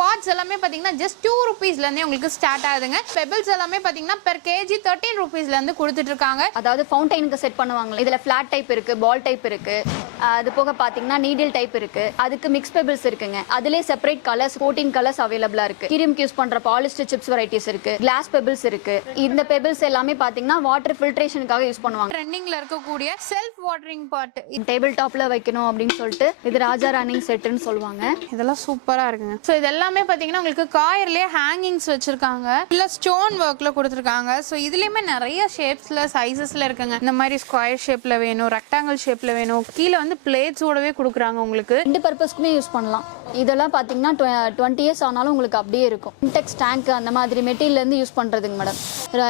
Fox. Pots எல்லாமே பாத்தீங்கன்னா just two ருபீஸ்ல இருந்தே உங்களுக்கு ஸ்டார்ட் ஆகுதுங்க. பெபிள்ஸ் எல்லாமே பாத்தீங்கன்னா பெர் கேஜி தேர்ட்டீன் ருபீஸ்ல இருந்து கொடுத்துட்டு இருக்காங்க அதாவது ஃபவுண்டைனுக்கு செட் பண்ணுவாங்க இதுல ஃபிளாட் டைப் இருக்கு பால் டைப் இருக்கு அஹ் அது போக பாத்தீங்கன்னா நீடில் டைப் இருக்கு அதுக்கு மிக்ஸ் பெபிள்ஸ் இருக்குங்க. அதுலயே செப்பரேட் கலர்ஸ் 14 கலர்ஸ் அவைலபிளா இருக்கு. கிரீம்க்கு யூஸ் பண்ற பாலிஸ்டர் சிப்ஸ் வெரைட்டிஸ் இருக்கு கிளாஸ் பெபிள்ஸ் இருக்கு. இந்த பெபிள்ஸ் எல்லாமே பாத்தீங்கன்னா வாட்டர் ஃபில்ட்ரேஷனுக்காக யூஸ் பண்ணுவாங்க. ட்ரெண்டிங்ல இருக்கக்கூடிய செல்ஃப் வாட்டரிங் பாட் டேபிள் டாப்ல வைக்கணும் அப்படின்னு சொல்லிட்டு இது ராஜா ராணி செட்டுன்னு சொல்லுவாங்க. இதெல்லாம் சூப்பரா இருக்குங்க. ஸோ இது பார்த்தீங்கன்னா உங்களுக்கு காயர்லயே ஹேங்கிங்ஸ் வச்சிருக்காங்க. இல்ல ஸ்டோன் ஒர்க்ல கொடுத்துருக்காங்க. ஸோ இதுலயுமே நிறைய ஷேப்ஸ்ல சைசஸ்ல இருக்குங்க. இந்த மாதிரி ஸ்கொயர் ஷேப்ல வேணும் ரெக்டாங்கிள் ஷேப்ல வேணும். கீழே வந்து பிளேட்ஸோடவே கொடுக்குறாங்க உங்களுக்கு. ரெண்டு பர்பஸ்க்குமே யூஸ் பண்ணலாம். இதெல்லாம் பார்த்தீங்கன்னா டுவெண்ட்டி இயர்ஸ் uh, ஆனாலும் உங்களுக்கு அப்படியே இருக்கும். இன்டெக்ஸ் டேங்க் அந்த மாதிரி மெட்டீரியல்லேருந்து யூஸ் பண்ணுறதுங்க மேடம்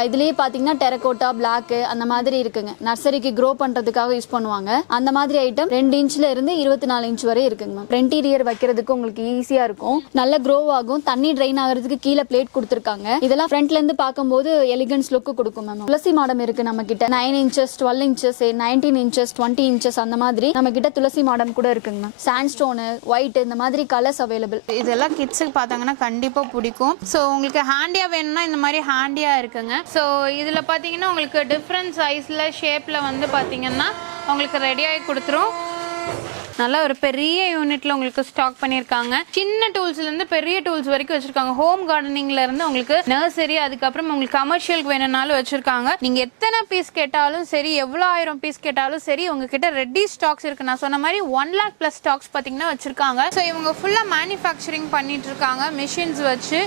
இதுலேயே பார்த்தீங்கன்னா டெரகோட்டா பிளாக்கு அந்த மாதிரி இருக்குங்க. நர்சரிக்கு க்ரோ பண்ணுறதுக்காக யூஸ் பண்ணுவாங்க. அந்த மாதிரி ஐட்டம் ரெண்டு இன்ச்சில் இருந்து இருபத்தி நாலு இன்ச் வரை இருக்குங்க மேம் இன்டீரியர் வைக்கிறதுக்கு உங்களுக்கு ஈஸியாக இருக்கும். நல்ல க்ரோ ஆகும் தண்ணி ட்ரைன் ஆகிறதுக்கு கீழே பிளேட் கொடுத்துருக்காங்க. இதெல்லாம் ஃப்ரண்ட்ல இருந்து பார்க்கும்போது எலிகன்ஸ் லுக்கு கொடுக்கும் மேம் துளசி மாடம் இருக்கு நம்ம கிட்ட nine inches twelve inches nineteen inches twenty inches அந்த மாதிரி நம்ம கிட்ட துளசி மாடம் கூட இருக்குங்க மேம் சாண்ட் ஸ்டோனு ஒயிட் இந்த மாதிரி கலர்ஸ் அவைலபிள் இதெல்லாம் கிட்ஸுக்கு பார்த்தாங்கன்னா கண்டிப்பா பிடிக்கும். ஸோ உங்களுக்கு ஹேண்டியா வேணும்னா இந்த மாதிரி ஹேண்டியா இருக்குங்க. ஸோ இதுல பாத்தீங்கன்னா உங்களுக்கு டிஃப்ரெண்ட் சைஸ்ல ஷேப்ல வந்து பாத்தீங்கன்னா உங்களுக்கு ரெடியாகி கொடுத்துரும். நல்ல ஒரு பெரிய யூனிட்ல உங்களுக்கு ஸ்டாக் பண்ணியிருக்காங்க. சின்ன டூல்ஸ்ல இருந்து பெரிய டூல்ஸ் வரைக்கும் வச்சிருக்காங்க. ஹோம் கார்டனிங்ல இருந்து உங்களுக்கு நர்சரி அதுக்கப்புறம் உங்களுக்கு கமர்ஷியலுக்கு வேணும்னாலும் வச்சிருக்காங்க. நீங்க எத்தனை பீஸ் கேட்டாலும் சரி எவ்வளோ ஆயிரம் பீஸ் கேட்டாலும் சரி உங்ககிட்ட ரெடி ஸ்டாக்ஸ் இருக்கு. நான் சொன்ன மாதிரி ஒன் லேக் பிளஸ் ஸ்டாக்ஸ் பாத்தீங்கன்னா வச்சிருக்காங்க. ஸோ இவங்க ஃபுல்லா மேனுஃபேக்சரிங் பண்ணிட்டு இருக்காங்க. மிஷின்ஸ் வச்சு.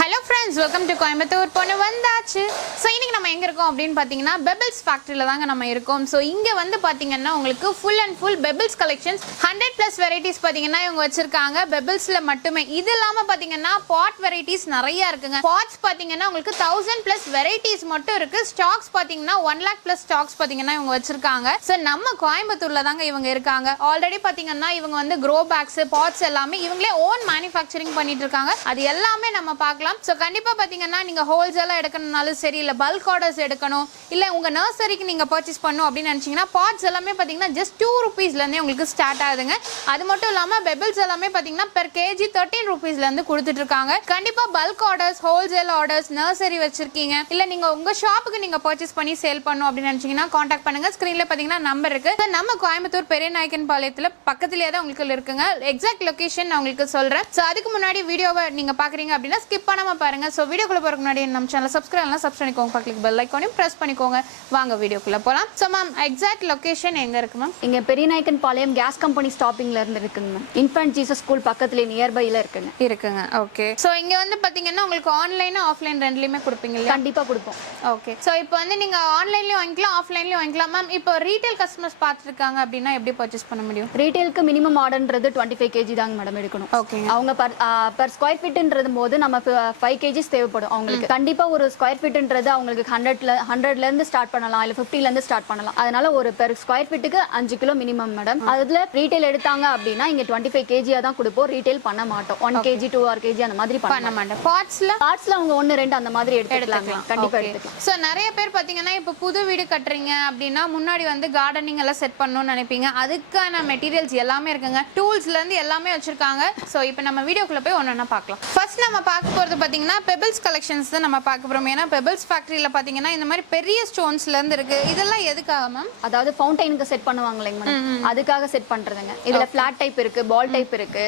Hello friends welcome to Coimbatore பொண்ணு வந்தாச்சு. ஸோ இன்னைக்கு நம்ம எங்க இருக்கோம் அப்படின்னு பாத்தீங்கன்னா பெபிள்ஸ் ஃபேக்டரியில தாங்க நம்ம இருக்கோம். ஸோ இங்க வந்து பாத்தீங்கன்னா உங்களுக்கு full and full pebbles collections hundred plus varieties பார்த்தீங்கன்னா இவங்க வச்சிருக்காங்க. பெபிள்ஸ்ல மட்டுமே. இது இல்லாம பார்த்தீங்கன்னா பாட் வெரைட்டிஸ் நிறைய இருக்குங்க. பாட்ஸ் பார்த்தீங்கன்னா உங்களுக்கு தௌசண்ட் ப்ளஸ் வெரைட்டிஸ் மட்டும் இருக்கு. ஸ்டாக்ஸ் பார்த்தீங்கன்னா ஒன் லேக் ப்ளஸ் ஸ்டாக்ஸ் பார்த்தீங்கன்னா இவங்க வச்சிருக்காங்க. ஸோ நம்ம கோயம்புத்தூர்ல தாங்க இவங்க இருக்காங்க. ஆல்ரெடி பார்த்தீங்கன்னா இவங்க வந்து க்ரோ பேக்ஸ் பாட்ஸ் எல்லாமே இவங்களே ஓன் மேனுஃபேக்சரிங் பண்ணிட்டு இருக்காங்க. அது எல்லாமே நம்ம பார்க்கலாம். ஸோ கண்டிப்பாக பார்த்தீங்கன்னா நீங்கள் நீங்க எல்லாம் எடுக்கணும்னாலும் சரி இல்லை பல்க் ஆர்டர்ஸ் எடுக்கணும் இல்லை உங்கள் நர்சரிக்கு நீங்கள் பர்ச்சேஸ் பண்ணணும் அப்படின்னு நினச்சிங்கன்னா பாட்ஸ் எல்லாமே பார்த்தீங்கன்னா ஜஸ்ட் டூ ருபீஸ்லேருந்தே உங்களுக்கு ஸ்டார்ட் ஆகுதுங்க அது மட்டும் இல்லாம பெபிள்ஸ் எல்லாமே பாத்தீங்கன்னா பெர் கேஜி தேர்ட்டின் ருபீஸ்ல இருந்து கொடுத்துட்டு இருக்காங்க கண்டிப்பா bulk orders wholesale orders nursery வச்சிருக்கீங்க. இல்ல நீங்க உங்க ஷாப்புக்கு நீங்க பர்ச்சேஸ் பண்ணி சேல் பண்ணணும் அப்படின்னு நினைச்சீங்கன்னா காண்டாக்ட் பண்ணுங்க. ஸ்கிரீன்ல பாத்தீங்கன்னா நம்பர் இருக்கு. நம்ம கோயம்புத்தூர் பெரிய நாயக்கன் பாளையத்துல பக்கத்துலயே தான் உங்களுக்கு இருக்குங்க. எக்ஸாக்ட் லொகேஷன் நான் உங்களுக்கு சொல்றேன். ஸோ அதுக்கு முன்னாடி வீடியோவை நீங்க பாக்குறீங்க அப்படின்னா ஸ்கிப் பண்ணாம பாருங்க. ஸோ வீடியோக்குள்ள போறதுக்கு முன்னாடி நம்ம சேனல் சப்ஸ்கிரைப் சப்ஸ் பண்ணிக்கோங்க. பக்கத்துக்கு பெல் ஐக்கானையும் பிரஸ் பண்ணிக்கோங்க. வாங்க வீடியோக்குள்ள போலாம். ஸோ மேம் எக்ஸாக்ட் லொகேஷன் எங்க இருக்கு மேம் இங்க பெரியநாயக்கன் பாளையம் கேஸ் கம்பெனி ஸ்டாப்பிங்ல இருந்து இருக்குங்க மேம் இன்ஃபன்ட் ஜீசஸ் ஸ்கூல் பக்கத்துல நியர்பைல இருக்குங்க. இருக்குங்க. ஓகே ஸோ இங்க வந்து பாத்தீங்கன்னா உங்களுக்கு ஆன்லைன் ஆஃப்லைன் ரெண்டுலயுமே கொடுப்பீங்க கண்டிப்பா கொடுப்போம். ஓகே ஸோ இப்போ வந்து நீங்க ஆன்லைன்லயும் வாங்கிக்கலாம் ஆஃப்லைன்லயும் வாங்கிக்கலாம். மேம் இப்போ ரீட்டைல் கஸ்டமர்ஸ் பார்த்துருக்காங்க அப்படின்னா எப்படி பர்ச்சேஸ் பண்ண முடியும்? ரீட்டைலுக்கு மினிமம் ஆர்டர்ன்றது டுவெண்ட்டி ஃபைவ் கேஜி தாங்க மேடம் எடுக்கணும். ஓகேங்க அவங்க பர் பர் ஸ்கொயர் ஃபீட்ன்றது போது நம்ம ஃபைவ் கேஜிஸ் தேவைப்படும் அவங்களுக்கு. கண்டிப்பா ஒரு ஸ்கொயர் ஃபீட்ன்றது அவங்களுக்கு ஹண்ட்ரட்ல ஹண்ட்ரட்ல இருந்து ஸ்டார்ட் பண்ணலாம் இல்ல 50 ல இருந்து ஸ்டார்ட் பண்ணலாம். அதனால ஒரு பெர் ஸ்கொயர் ஃபீட்டுக்கு அஞ்சு கிலோ மினிமம் மேடம் அதுல ரீட்டைல் எடுத்தாங்க அப்படின்னா இங்க டுவெண்ட்டி ஃபைவ் கேஜியா தான் கொடுப்போம். ரீட்டைல் பண்ண மாட்டோம். One KG two or KG அந்த மாதிரி பண்ண பண்ண மாட்டேன் பார்ட்ஸ்ல பார்ட்ஸ்ல அவங்க ஒன்னு ரெண்டு அந்த மாதிரி எடுத்துக்கலாம். கண்டிப்பா எடுத்துக்கலாம். ஸோ நிறைய பேர் பார்த்தீங்கன்னா இப்போ புது வீடு கட்டுறீங்க அப்படின்னா முன்னாடி வந்து கார்டனிங் எல்லாம் செட் பண்ணணும்னு நினைப்பீங்க. அதுக்கான மெட்டீரியல்ஸ் எல்லாமே இருக்குங்க. டூல்ஸ்ல இருந்து எல்லாமே வச்சிருக்காங்க. ஸோ இப்போ நம்ம வீடியோக்குள்ள போய் ஒன்றா பார்க்கலாம். ஃபர்ஸ்ட் நம்ம பார்க்க போகிறது பார்த்தீங்கன்னா பெபிள்ஸ் கலெக்ஷன்ஸ் தான் நம்ம பார்க்க போகிறோம் ஏன்னா பெபிள்ஸ் ஃபேக்ட்ரியில் பார்த்தீங்கன்னா இந்த மாதிரி பெரிய ஸ்டோன்ஸ்ல இருந்து இருக்கு. இதெல்லாம் எதுக்காக மேம் அதாவது ஃபவுண்டைனுக்கு செட் பண்ணுவாங்க இல்லைங்க மேடம் அதுக்காக செட் பண்றதுங்க. இதுல ஃபிளாட் டைப் இருக்கு பால் டைப் இருக்கு.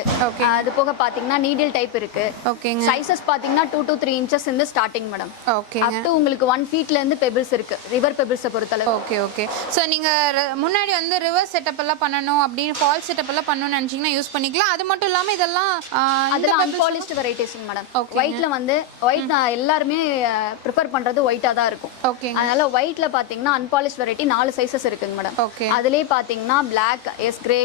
அது போக பாத்தீங்கன்னா நீடில் டைப் இருக்கு. ஓகேங்க சைசஸ் பாத்தீங்கன்னா டூ டு த்ரீ இன்ச்சஸ் இருந்து starting madam okay up to உங்களுக்கு ஒன் ஃபீட்ல இருந்து பெபிள்ஸ் இருக்கு. ரிவர் பெபிள்ஸை பொறுத்தளவு. ஓகே ஓகே ஸோ நீங்கள் முன்னாடி வந்து ரிவர்ஸ் செட்டப் எல்லாம் பண்ணணும் அப்படின்னு ஃபால் செட்டப் எல்லாம் பண்ணணும்னு நினச்சிங்கன்னா யூஸ் பண்ணிக்கலாம். அது மட்டும் இல்லாமல் இதெல்லாம் அதெல்லாம் அன்பாலிஷ்டு வெரைட்டிஸ் மேடம் ஒயிட்ல வந்து ஒயிட் எல்லாருமே ப்ரிஃபர் பண்றது ஒயிட்டா தான் இருக்கும். ஓகேங்க அதனால ஒயிட்ல பாத்தீங்கன்னா அன்பாலிஷ் வெரைட்டி நாலு சைசஸ் இருக்குங்க மேடம் ஓகே அதுலயே பாத்தீங்கன்னா பிளாக் எஸ் கிரே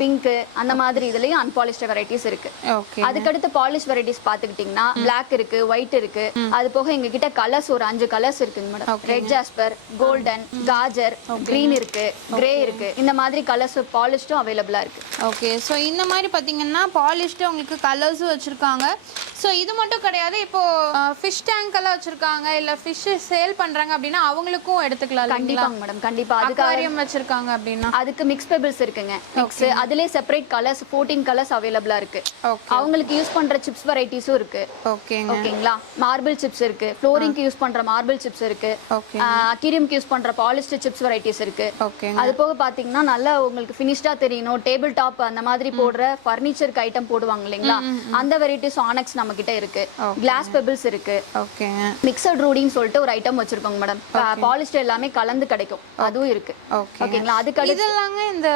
பிங்க் அந்த மாதிரி இதுலயும் அன்பாலிஷ்டு வெரைட்டிஸ் இருக்கு. அதுக்கடுத்து பாலிஷ் வெரைட்டிஸ் பாத்துக்கிட்டீங்கன்னா பிளாக் இருக்கு ஒயிட் இருக்கு. அது போக எங்க கிட்ட கலர்ஸ் ஒரு அஞ்சு கலர்ஸ் இருக்குங்க மேடம் ரெட் ஜாஸ்பர் கோல்டன் காஜர் கிரீன் இருக்கு கிரே இருக்கு. இந்த மாதிரி கலர்ஸ் பாலிஷ்டும் அவைலபிளா இருக்கு. ஓகே ஸோ இந்த மாதிரி பார்த்தீங்கன்னா பாலிஷ்டு உங்களுக்கு கலர்ஸும் வச்சுருக்காங்க. ஸோ இது மட்டும் கிடையாது. இப்போ ஃபிஷ் டேங்க் எல்லாம் வச்சுருக்காங்க. இல்லை ஃபிஷ் சேல் பண்ணுறாங்க அப்படின்னா அவங்களுக்கும் எடுத்துக்கலாம் கண்டிப்பாங்க மேடம் கண்டிப்பா. அதுக்கு வச்சுருக்காங்க அப்படின்னா. அதுக்கு மிக்ஸ் பெபிள்ஸ் இருக்குங்க. மிக்ஸ் அதுலயே செப்பரேட் கலர்ஸ் 14 கலர்ஸ் அவைலபிளா இருக்கு. ஓகே அவங்களுக்கு யூஸ் பண்ற சிப்ஸ் வெரைட்டிஸும் இருக்கு. ஓகேங்க ஓகேங்களா மார்பிள் சிப்ஸ் இருக்கு. ஃப்ளோரிங்க்கு யூஸ் பண்ற மார்பிள் சிப்ஸ் இருக்கு. ஓகே அக்யூரியம் யூஸ் பண்ற பாலிஸ்டர் சிப்ஸ் வெரைட்டிஸ் இருக்கு. அது போக பாத்தீங்கன்னா நல்லா உங்களுக்கு ஃபினிஷ்டா தெரியணும். டேபிள் டாப் அந்த மாதிரி போடுற ஃபர்னிச்சருக்கு ஐட்டம் போடுவாங்க இல்லைங்களா? அந்த வெரைட்டிஸ் ஆனக்ஸ் நம்ம கிட்ட இருக்கு கிளாஸ் பெபிள்ஸ் இருக்கு. ஓகேங்க மிக்சட் ரூடின்னு சொல்லிட்டு ஒரு ஐட்டம் வச்சிருக்கோங்க மேடம் பாலிஸ்டர் எல்லாமே கலந்து கிடைக்கும். அதுவும் இருக்கு. ஓகே ஓகேங்களா அதுக்கு இதெல்லாங்க இந்த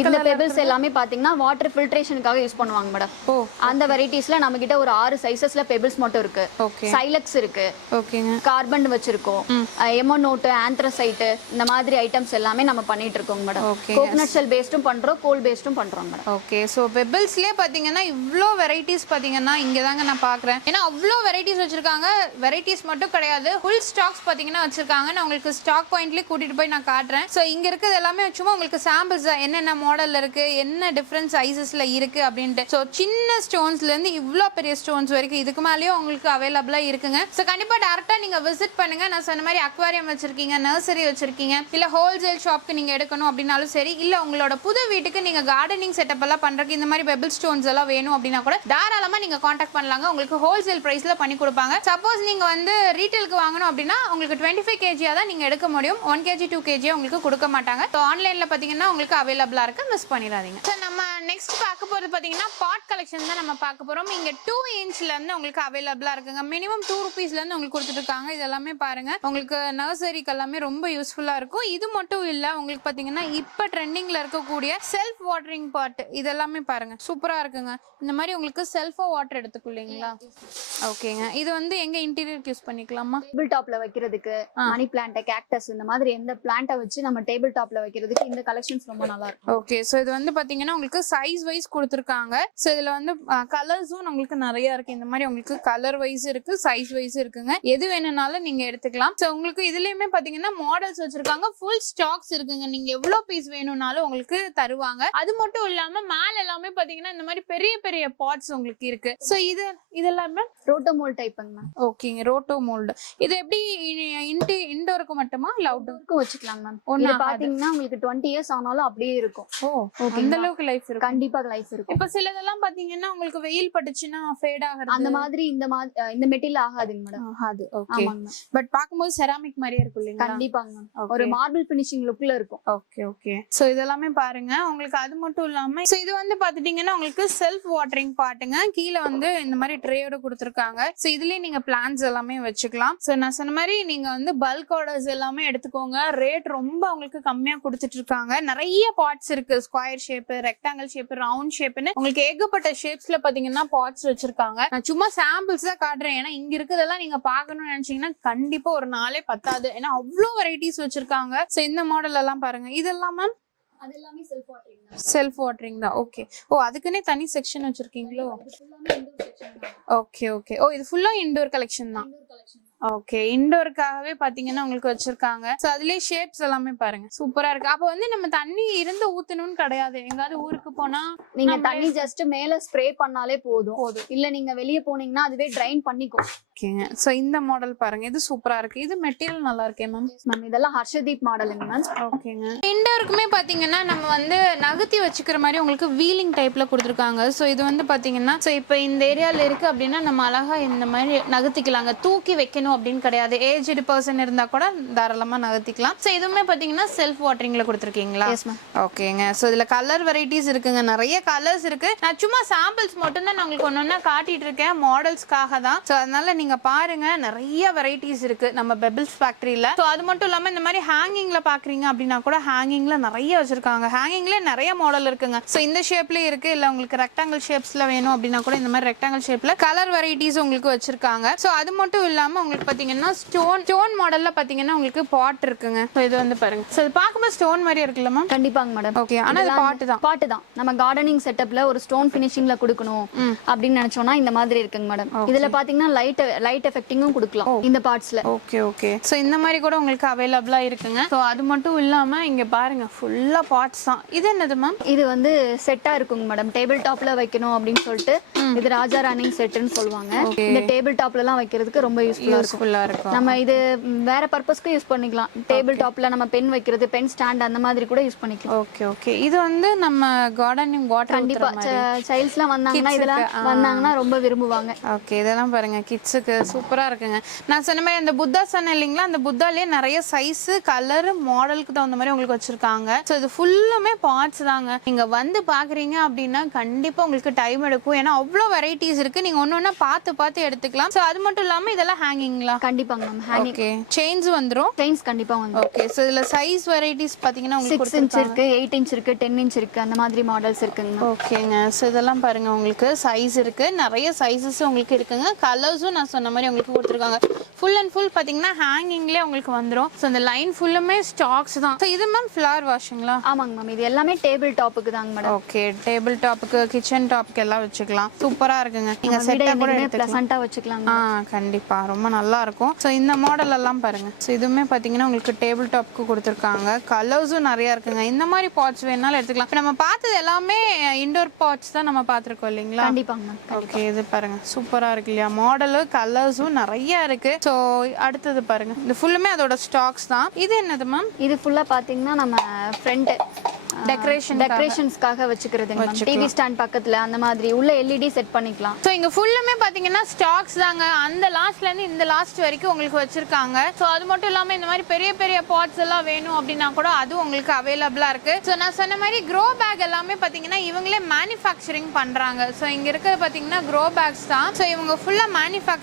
இந்த பெபிள்ஸ் எல்லாமே பாத்தீங்கன்னா வாட்டர் ஃபில்ட்ரேஷனுக்காக யூஸ் பண்ணுவாங்க மேடம் ஓ அந்த வெரைட்டிஸ்ல நம்ம கிட்ட ஒரு ஆறு சைசஸ்ல பெபிள்ஸ் மட்டும் இருக்கு. சைலக்ஸ் இருக்கு. ஓகேங்க கார்பன் வச்சிருக்கோம். எமோனோட்டு ஆந்த்ரசைட்டு இந்த மாதிரி ஐட்டம்ஸ் எல்லாமே நம்ம பண்ணிட்டு இருக்கோம் மேடம். கோகனட் ஷெல் பேஸ்டும் பண்றோம் கோல் பேஸ்டும் பண்றோம் மேடம் ஓகே ஸோ பெபிள்ஸ்லேயே பார்த்தீங்கன்னா இவ்வளோ வெரைட்டிஸ் பார்த்தீங்கன்னா இங்கே தாங்க நான் பார்க்குறேன் ஏன்னா அவ்வளோ வெரைட்டிஸ் வச்சுருக்காங்க. வெரைட்டிஸ் மட்டும் கிடையாது. ஃபுல் ஸ்டாக்ஸ் பார்த்தீங்கன்னா வச்சுருக்காங்க. நான் உங்களுக்கு ஸ்டாக் பாயிண்ட்லேயே கூட்டிகிட்டு போய் நான் காட்டுறேன். ஸோ இங்கே இருக்கிறது எல்லாமே சும்மா உங்களுக்கு சாம்பிள்ஸ் என்னென்ன மாடலில் இருக்குது என்ன டிஃப்ரெண்ட் சைஸஸில் இருக்குது அப்படின்ட்டு. ஸோ சின்ன ஸ்டோன்ஸ்லேருந்து இவ்வளோ பெரிய ஸ்டோன்ஸ் வரைக்கும் இதுக்கு மேலேயும் உங்களுக்கு அவைலபிளாக இருக்குங்க. ஸோ கண்டிப்பாக டேரெக்டாக நீங்கள் விசிட் பண்ணுங்கள் நான் சொன்ன மாதிரி அக்வாரியம் வச்சுருக்கீங்க நர்சரி வச்சுருக்கீங்க இல்லை ஹோல்சேல் ஷாப்க்கு நீங்கள் எடுக்கணும் அப்படின்னாலும் சரி இல்லை உங்களோட புது வீட்டுக்கு நீங்கள் கார்டனிங் செட்டப் எல்லாம் பண்ணுறதுக்கு இந்த மாதிரி பெபிள் ஸ்டோன்ஸ் எல்லாம் வேணும் அப்படின்னா கூட தாராளமாக நீங்கள் காண்டாக்ட் பண்ணலாங்க. உங்களுக்கு ஹோல்சேல் ப்ரைஸில் பண்ணி கொடுப்பாங்க. சப்போஸ் நீங்கள் வந்து ரீட்டெயிலுக்கு வாங்கணும் அப்படின்னா உங்களுக்கு டுவெண்ட்டி ஃபைவ் கேஜியாக தான் நீங்கள் எடுக்க முடியும். ஒன் கேஜி டூ கேஜியாக உங்களுக்கு கொடுக்க மாட்டாங்க. ஸோ ஆன்லைனில் பார்த்தீங்கன்னா உங்களுக்கு அவைலபிளாக இருக்கு மிஸ் பண்ணிடாதீங்க. ஸோ நம்ம நெக்ஸ்ட் பார்க்க போகிறது பார்த்தீங்கன்னா பாட் கலெக்ஷன் தான் நம்ம பார்க்க போகிறோம் இங்கே டூ இன்ச்லேருந்து உங்களுக்கு அவைலபிளாக இருக்குங்க. மினிமம் டூ ருபீஸ்லேருந்து உங்களுக்கு கொடுத்துட்ருக்காங்க இது எல்லாமே பாருங்க. உங்களுக்கு நர்சரிக்கு எல்லாமே ரொம்ப யூஸ்ஃபுல்லாக இருக்கும். இது மட்டும் இல்லை உங்களுக்கு பார்த்தீங்கன்னா இப்போ ட்ரெண்டிங்கில் இருக்கக்கூடிய செல்ஃப் வாட்டரிங் பாட் இதெல்லாமே பாருங்க. சூப்பராக இருக்குங்க. இந்த மாதிரி உங்களுக்கு செல்ஃபாக வாட்டர் எடுத்துக்கொள்ளீங்களா ஓகேங்க இது வந்து எங்கே இன்டீரியருக்கு யூஸ் பண்ணிக்கலாமா? டேபிள் டாப்ல வைக்கிறதுக்கு மணி பிளான்ட் கேக்டஸ் இந்த மாதிரி எந்த பிளான்ட்டை வச்சு நம்ம டேபிள் டாப்ல வைக்கிறதுக்கு இந்த கலெக்ஷன்ஸ் ரொம்ப நல்லா இருக்கும். ஓகே ஸோ இது வந்து பார்த்தீங்கன்னா உங்களுக்கு சைஸ் வைஸ் கொடுத்துருக்காங்க. ஸோ இதில் வந்து கலர்ஸும் உங்களுக்கு நிறைய இருக்கு. இந்த மாதிரி உங்களுக்கு கலர் வைஸ் இருக்கு சைஸ் வைஸ் இருக்குங்க. எது வேணும்னாலும் நீங்க எடுத்துக்கலாம். ஸோ உங்களுக்கு இதுலயுமே பார்த்தீங்கன்னா மாடல்ஸ் வச்சிருக்காங்க. ஃபுல் ஸ்டாக்ஸ் இருக்குங்க. நீங்க எவ்வளோ பீஸ் வேணும்னாலும் உங்களுக்கு தருவாங்க. அது மட்டும் இல்லாம மேல எல்லாமே பார்த்தீங்கன்னா இந்த மாதிரி பெரிய பெரிய பாட்ஸ் உங்களுக்கு இருக்கு. ஸோ இது இதெல்லாமே ரோட்டோமோல் டைப்புங்க மேம் ஓகேங்க ரோட்டோ மோல்டு இது எப்படி இன்டி இன்டோருக்கு மட்டுமா? இல்லை அவுட்டோர் இதுக்கும் வச்சுக்கலாம் மேம் ஆகாது. பாத்தீங்கன்னா உங்களுக்கு டுவெண்ட்டி இயர்ஸ் ஆனாலும் அப்படியே இருக்கும். அந்த அளவுக்கு லைஃப் இருக்கு கண்டிப்பா லைஃப் இருக்கும். இப்ப சிலதெல்லாம் பாத்தீங்கன்னா உங்களுக்கு வெயில் பட்டுச்சுன்னா ஃபேட் ஆகுறது. அந்த மாதிரி இந்த மாதிரி இந்த மெட்டீரியல் ஆகாதுங்க மேடம் ஆகாது. ஓகே பட் பாக்கும்போது செராமிக் மாதிரியே இருக்கும் இல்லைங்களா? கண்டிப்பாங்க. ஒரு மார்பிள் பினிஷிங் லுக்ல இருக்கும். ஓகே ஓகே சோ இதெல்லாமே பாருங்க. உங்களுக்கு அது மட்டும் இல்லாம சோ இது வந்து பாத்துட்டீங்கன்னா உங்களுக்கு செல்ஃப் வாட்டரிங் பாட்டுங்க கீழே வந்து இந்த மாதிரி ட்ரேயோட கொடுத்துருக்காங்க. சோ இதுலயே நீங்க பிளான்ஸ் எல்லாமே வச்சுக்கலாம். சோ நான் சொன்ன மாதிரி நீங்க வந்து பல்க் ஆர்டர்ஸ் எல்லாமே எடுத்துக்கோங்க. ரேட் ரொம்ப உங்களுக்கு கம்மியா கொடுத்துட்டு இருக்காங்க. நிறைய பாட்ஸ் இருக்கு square shape rectangle shape round ஷேப்னு உங்களுக்கு ஏகப்பட்ட ஷேப்ஸ்ல பாத்தீங்கன்னா பாட்ஸ் வச்சிருக்காங்க. நான் சும்மா சாம்பிள்ஸ் தான் காட்டுறேன். ஏன்னா இங்க இருக்கிறதெல்லாம் நீங்க பார்க்கணும்னு நினைச்சீங்கன்னா கண்டிப்பா ஒரு நாளே பத்தாது. ஏன்னா அவ்வளோ வெரைட்டிஸ் வச்சிருக்காங்க. சோ இந்த மாடல் எல்லாம் பாருங்க. இதெல்லாம் மேம் அது எல்லாமே செல்ஃப் வாட்டரிங் செல்ஃப் வாட்டரிங் தான். ஓகே ஓ அதுக்குன்னே தனி செக்ஷன் வச்சிருக்கீங்களோ? ஓகே ஓகே ஓ இது ஃபுல்லா இண்டோர் கலெக்ஷன் தான். ஓகே இண்டோருக்காகவே பாத்தீங்கன்னா உங்களுக்கு வச்சிருக்காங்க. சோ அதுலயே ஷேப்ஸ் எல்லாமே பாருங்க. சூப்பரா இருக்கு. அப்ப வந்து நம்ம தண்ணி இருந்து ஊத்தணும்னு கிடையாது. எங்காவது ஊருக்கு போனா நீங்க தண்ணி ஜஸ்ட் மேல ஸ்ப்ரே பண்ணாலே போதும். போதும். இல்ல நீங்க வெளிய போனீங்கன்னா அதுவே ட்ரைன் பண்ணிக்கும். ஓகேங்க சோ இந்த மாடல் பாருங்க. இது சூப்பரா இருக்கு. இது மெட்டீரியல் நல்லா இருக்கே மேம் மேம் இதெல்லாம் ஹர்ஷதீப் மாடலுங்க மேம் ஓகேங்க இண்டோருக்குமே பாத்தீங்கன்னா நம்ம வந்து நகர்த்தி வச்சுக்கிற மாதிரி உங்களுக்கு வீலிங் டைப்ல கொடுத்துருக்காங்க. ஸோ இது வந்து பாத்தீங்கன்னா ஸோ இப்போ இந்த ஏரியால இருக்கு அப்படின்னா நம்ம அழகா இந்த மாதிரி நகர்த்திக்கலாங்க. தூக்கி வைக்கணும் அப்படின்னு கிடையாது. ஏஜ்டு பர்சன் இருந்தா கூட தாராளமா நகர்த்திக்கலாம். ஸோ இதுவுமே பாத்தீங்கன்னா செல்ஃப் வாட்டரிங்ல கொடுத்துருக்கீங்களா? எஸ் மேம் ஓகேங்க ஸோ இதுல கலர் வெரைட்டிஸ் இருக்குங்க. நிறைய கலர்ஸ் இருக்கு. நான் சும்மா சாம்பிள்ஸ் மட்டும் தான் நான் உங்களுக்கு ஒன்று ஒன்றா காட்டிட்டு இருக்கேன். மாடல்ஸ்க்காக தான். ஸோ அதனால நீங்க பாருங்க நிறைய வெரைட்டிஸ் இருக்கு நம்ம பெபிள்ஸ் ஃபேக்டரியில ஸோ அது மட்டும் இல்லாம இந்த மாதிரி ஹேங்கிங்ல பாக்குறீங்க அப்படின்னா கூட ஹேங்கிங்ல நிறைய வச்சிருக்காங்க. ஹேங்கிங்ல நிறைய மாடல் இருக்குங்க. ஸோ இந்த ஷேப்லயே இருக்கு. இல்ல உங்களுக்கு ரெக்டாங்கிள் ஷேப்ஸ்ல வேணும் அப்படின்னா கூட இந்த மாதிரி ரெக்டாங்கிள் ஷேப்ல கலர் வெரைட்டிஸ் உங்களுக்கு வச்சிருக்காங்க. ஸோ அது மட்டும் இல்லாம உங்களுக்கு பாத்தீங்கன்னா ஸ்டோன் ஸ்டோன் மாடல்ல பாத்தீங்கன்னா உங்களுக்கு பாட் இருக்குங்க. ஸோ இது வந்து பாருங்க. ஸோ இது பார்க்கும்போது ஸ்டோன் மாதிரி இருக்குல்ல மேம் கண்டிப்பாங்க மேடம் ஓகே ஆனா இது பாட்டு தான். பாட்டு தான். நம்ம கார்டனிங் செட்டப்ல ஒரு ஸ்டோன் ஃபினிஷிங்ல கொடுக்கணும் அப்படின்னு நினைச்சோம்னா இந்த மாதிரி இருக்குங்க மேடம் இதுல பாத்தீங்கன்னா லைட் லைட் எஃபெக்டிங்கும் கொடுக்கலாம் இந்த பார்ட்ஸ்ல ஓகே ஓகே ஸோ இந்த மாதிரி கூட உங்களுக்கு அவைலபிளா இருக்குங்க. ஸோ அது மட்டும் இல்லாம இங்க பாருங்க ஃபுல்லா பாட்ஸ் தான். இது என்னது மேம் இது வந்து செட்டா இருக்குங்க மேடம் டேபிள் டாப்ல வைக்கணும் அப்படின்னு சொல்லிட்டு இது ராஜா ராணி செட்டுன்னு சொல்லுவாங்க. இந்த டேபிள் டாப்ல எல்லாம் வைக்கிறதுக்கு ரொம்ப யூஸ்ஃபுல்லா யூஸ்ஃபுல்லா இருக்கும். நம்ம இது வேற பர்பஸ்க்கும் யூஸ் பண்ணிக்கலாம். டேபிள் டாப்ல நம்ம பென் வைக்கிறது பென் ஸ்டாண்ட் அந்த மாதிரி கூட யூஸ் பண்ணிக்கலாம். ஓகே ஓகே இது வந்து நம்ம கார்டனிங் வாட்டர் கண்டிப்பா. சைல்ட்ஸ்லாம் வந்தாங்கன்னா இதெல்லாம் வந்தாங்கன்னா ரொம்ப விரும்புவாங்க. ஓகே இதெல்லாம் பாருங்க கிட்ஸுக்கு சூப்பரா இருக்குங்க. நான் சொன்ன மாதிரி அந்த புத்தா சொன்னேன் இல்லைங்களா? அந்த புத்தாலே நிறைய சைஸ் கலர் மாடலுக்கு தகுந்த மாதிரி உங்களுக்கு வச்சிருக்காங்க. ஸோ இது ஃபுல்லுமே பார்ட்ஸ் தாங்க. நீங்க வந்து பாக்குறீங்க அப்படின்னா கண்டிப்பா உங்களுக்கு டைம் எடுக்கும். ஏன்னா அவ்வளோ வெரைட்டிஸ் இருக்கு. நீங்க ஒன்று ஒன்றா பார்த்து பார்த்து எடுத்துக்கலாம். ஸோ அது மட்டும் இல்லாம இதெல்லாம் ஹேங்கிங்களா கண்டிப்பாங்க மேம் ஹேங்கிங் ஓகே செயின்ஸ் வந்துரும். செயின்ஸ் கண்டிப்பா வந்து ஓகே ஸோ இதுல சைஸ் வெரைட்டிஸ் உங்களுக்கு சிக்ஸ் இன்ச் இருக்கு எயிட் இன்ச் இருக்கு டென் இன்ச் இருக்கு. அந்த மாதிரி மாடல்ஸ் இருக்குங்க ஓகேங்க ஸோ இதெல்லாம் பாருங்க. உங்களுக்கு சைஸ் இருக்கு. நிறைய சைஸஸ் உங்களுக்கு இருக்குங்க. கலர்ஸும் நான் சொன்ன மாதிரி உங்களுக்கு கொடுத்துருக்காங்க. ஃபுல் அண்ட் ஃபுல் பார்த்தீங்கன்னா ஹேங்கிங்லேயே உங்களுக்கு வந்துடும் ஸோ இந்த லைன் ஃபுல்லுமே ஸ்டாக்ஸ் தான். ஸோ இது மேம் ஃப்ளவர் வாஷிங்களா ஆமாங்க மேம் இது எல்லாமே டேபிள் டாப்புக்கு தாங்க மேடம் ஓகே டேபிள் டாப்புக்கு கிச்சன் டாப்புக்கு எல்லாம் வச்சுக்கலாம். சூப்பரா இருக்குங்க. நீங்க வீடை செட்டா கூட என்னைக்குமே எடுத்துக்கலாம். ப்ளசண்டா வச்சுக்கலாங்க ஆ கண்டிப்பா. ரொம்ப நல்லா இருக்கும். ஸோ இந்த மாடல் எல்லாம் பாருங்க. ஸோ இதுவுமே பார்த்தீங்கன்னா உங்களுக்கு டேபிள் டாப்க்கு கொடுத்துருக்காங்க. கலர்ஸும் நிறைய இருக்குங்க. இந்த மாதிரி பாட்ஸ் வேணாலும் எடுத்துக்கலாம். இப்ப நம்ம பார்த்தது எல்லாமே இண்டோர் பாட்ஸ் தான் நம்ம பார்த்துருக்கோம் இல்லைங்களா? கண்டிப்பாங்க ஓகே இது பாருங்க. சூப்பரா இருக்கு இல்லையா? மாடலு கலர்ஸும் நிறைய இருக்கு. ஸோ அடுத்தது பாருங்க. இது ஃபுல்லுமே அதோட ஸ்டாக்ஸ் தான். இது என்னது மேம் இது ஃபுல்லா பாத்தீங்கன்னா நம்ம ஃப்ரண்ட் டெக்கரேஷன் டெக்கரேஷன்ஸ்க்காக வச்சுக்கிறதுங்க மேம் டிவி ஸ்டாண்ட் பக்கத்துல அந்த மாதிரி. உள்ள எல்இடி செட் பண்ணிக்கலாம். ஸோ இங்க ஃபுல்லுமே பாத்தீங்கன்னா ஸ்டாக்ஸ் தாங்க. அந்த லாஸ்ட்ல இருந்து இந்த லாஸ்ட் வரைக்கும் உங்களுக்கு வச்சிருக்காங்க. ஸோ அது மட்டும் இல்லாம இந்த மாதிரி பெரிய பெரிய பாட்ஸ் எல்லாம் வேணும் அப்படின்னா கூட அதுவும் உங்களுக்கு அவைலபிளா இருக்கு. ஸோ நான் சொன்ன மாதிரி க்ரோ பேக் எல்லாமே பாத்தீங்கன்னா இவங்களே மேனுஃபேக்சரிங் பண்றாங்க. ஸோ இங்க இருக்கிறது பாத்தீங்கன்னா க்ரோ பேக்ஸ் தான். ஸோ இவங்க ஃபுல்லா